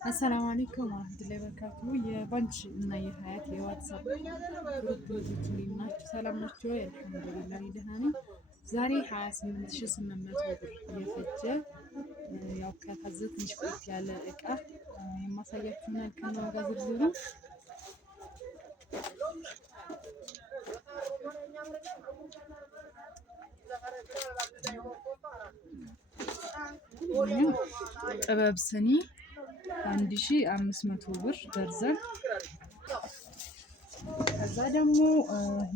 አሰላሙ አለይኩም ወራህመቱላሂ ወበረካቱ። የባንች እና የሀያት የዋትስአፕ ግሩፕ ልጆች እንዴት ናችሁ? ሰላም ናችሁ? አልሐምዱሊላህ ደህና ነኝ። ዛሬ 28800 ብር የፈጀ ያው ከታዘዘ ትንሽ ቆይት ያለ እቃ የማሳያችሁ ነው። ከነዋጋ ዝርዝሩ ጥበብ ስኒ 1500 ብር ደርዘን። ከዛ ደግሞ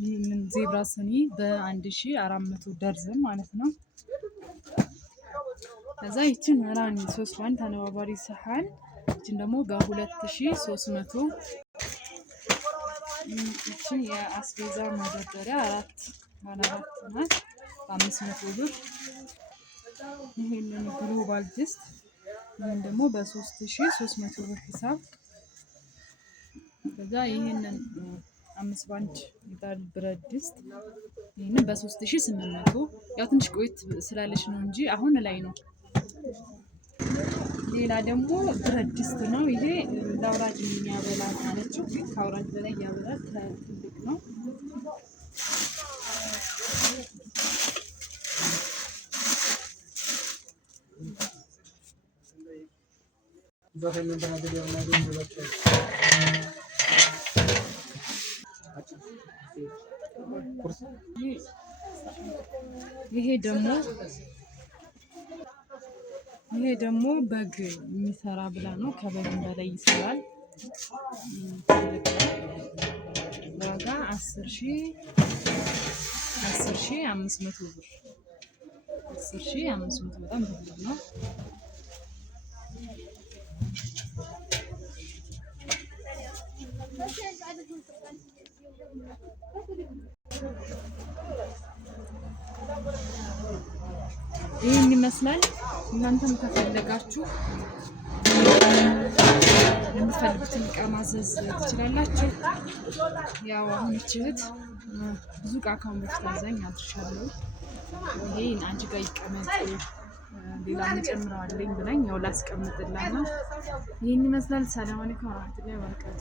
ይህንን ዜብራ ስኒ በ1400 ደርዘን ማለት ነው። ከዛ ይችን ራኒ 3 ዋን ተነባባሪ ሰሃን ይችን ደግሞ በ2300። ይችን የአስቤዛ መደርደሪያ 4 ናት በ500 ብር። ይሄንን ግሎባል ድስት ይሄን ደግሞ በ3300 ብር ሂሳብ። ከዛ ይሄንን 5 ባንድ ሚጣድ ብረት ድስት ይሄንን በ3800። ያው ትንሽ ቆይት ስላለች ነው እንጂ አሁን ላይ ነው። ሌላ ደግሞ ብረት ድስት ነው። ይሄ ለአውራጅ የሚያበላ ማለት ነው። ከአውራጅ በላይ ያበላል። ትልቅ ነው። ይሄ ደግሞ በግ የሚሰራ ብላ ነው። ከበግ በላይ ይሰራል። ዋጋ 10500 ብር። 10500 በጣም ብዙ ነው። ይህን ይመስላል። እናንተም ከፈለጋችሁ የምትፈልጉትን እቃ ማዘዝ ትችላላችሁ። ያው አሁን እህት ብዙ እቃ ካሁን በፊት አዛኝ አድርሻለሁ። ይሄን አንቺ ጋር ይቀመጥ ሌላ እንጨምረዋለኝ ብላኝ ያው ላስቀምጥላት ነው። ይህን ይመስላል። ሰላም አለይኩም ወራህመቱላሂ ወበረካቱ።